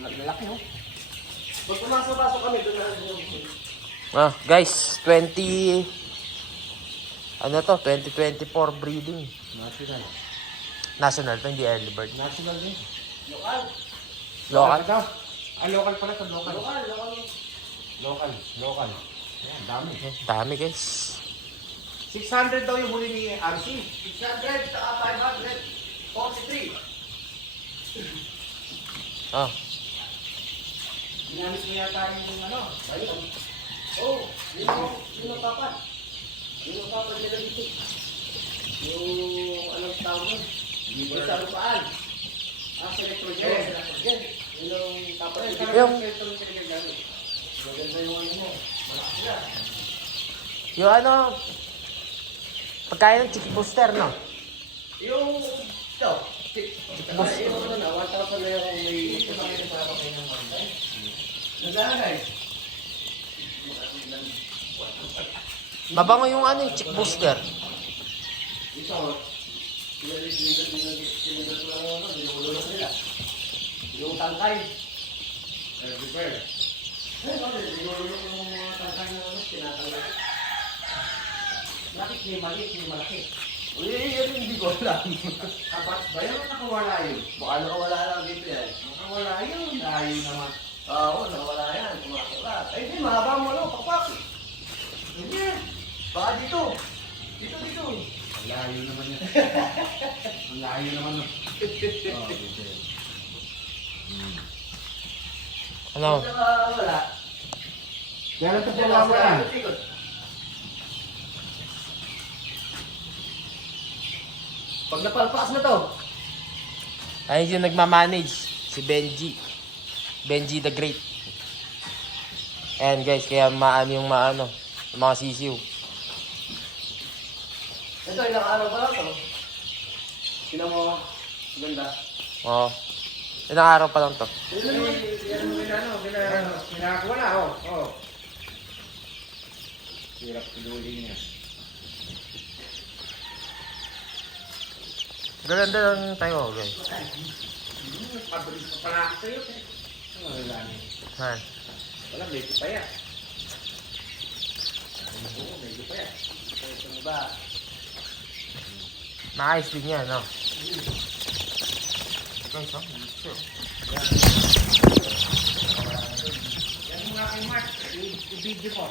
Lalaki, no? Pag pumasok-pasok kami, doon na. Guys, 2024 breeding. National. National to, hindi early bird. National din. Local. Local? Daw. Local pala ito. Local. Local. Ayan, dami. Dami guys. 600 daw yung huli ni RC. 600 sa 543. Ginamit mo yata yung ano? Ayun. Oh, yun ang papat. Yun ang papat nila dito. Yung anong tawag nun? Yung sa lupaan. Sa electrogen. Yun ang papat. Yung maganda yung ano mo. Malakas sila. yung ano, pagkain ng chick booster, no? Yung ito. Yung ano na, 1,000 na yung may pagkain para pakain ng mga. Naglalagay. Mabango yung ano, chick booster. Ito, sinigat lang yung ano, dinululok nila. Yung tangkay. Prepare. Dinululok yung mga tangkay na ano, tinatangkay. Bakit may maliit, may malaki? Yan hindi ko alam. Kapat ba yun o nakawala yun? Baka nakawala lang dito yan. Nakawala yun. Layo naman. Oo, nakawala yan. Kumakula. Ay, di, mahaba mo lang. Papak. Hindi. Baka dito. Dito. Ang layo naman yan. Ang layo naman nun. Oo, dito yan. Ano? Nakawala. Kaya lang ito po lang. Pag napalpas na to. Ayun yung nagmamanage. Si Benji. Benji the Great. Ayan guys, kaya maano yung mga sisiw. Ito, ilang araw pa lang to. Sino mo, ganda. Oo. Ilang araw pa lang to. Pinakakuha na, oh. Hirap tululin niya. Gaganda lang tayo guys. Pabalik pa pala ako sa'yo. Wala na. Han. Wala, medyo pa yan. Oo, medyo pa yan. Ito mo ba? Maayos din yan, no? Guys, Yan mo nga kay Mark. I-video ko.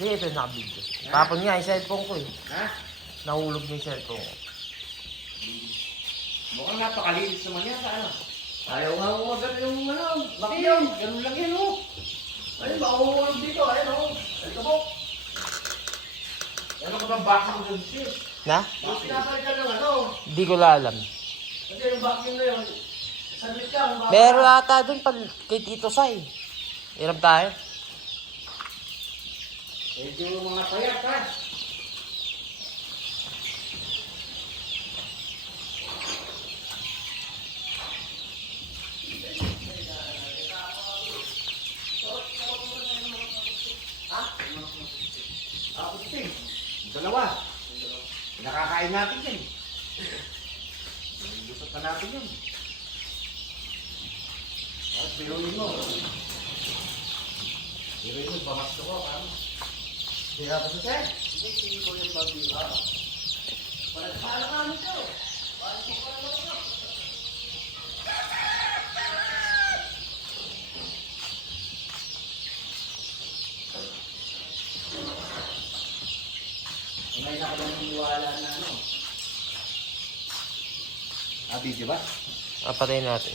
sige, ito yung nakabidyo. Tapon nga yung cellphone ko eh. Ha? Nahulog na yung cellphone ko. Mukhang napakalinis naman yan sa ano. Ayaw nga mo agad yung ano. Bakyaw. Ganun lang yan, oh. Ayun, baka umuulog dito. Ayun, oh. Ayun ka po. Ano ka bang vacuum doon, sis? Na? Yung pinapalitan ng ano. Hindi ko la alam. Kasi yung vacuum na yun. Saglit ka. Meron ata dun pag kay Tito Sai. Hirap tayo. Medyo mga payat, ha? Dalawa. Nakakain natin yan. Lusot na natin yun. At biruin mo. Biruin mo, bamas ko parang. Kaya pa siya? Hindi, hindi ko yung pag-iwa. Paano ka mo siya? Paano ko pa naman siya? Ngayon ako lang niniwala na ano. Video ba? Patayin natin.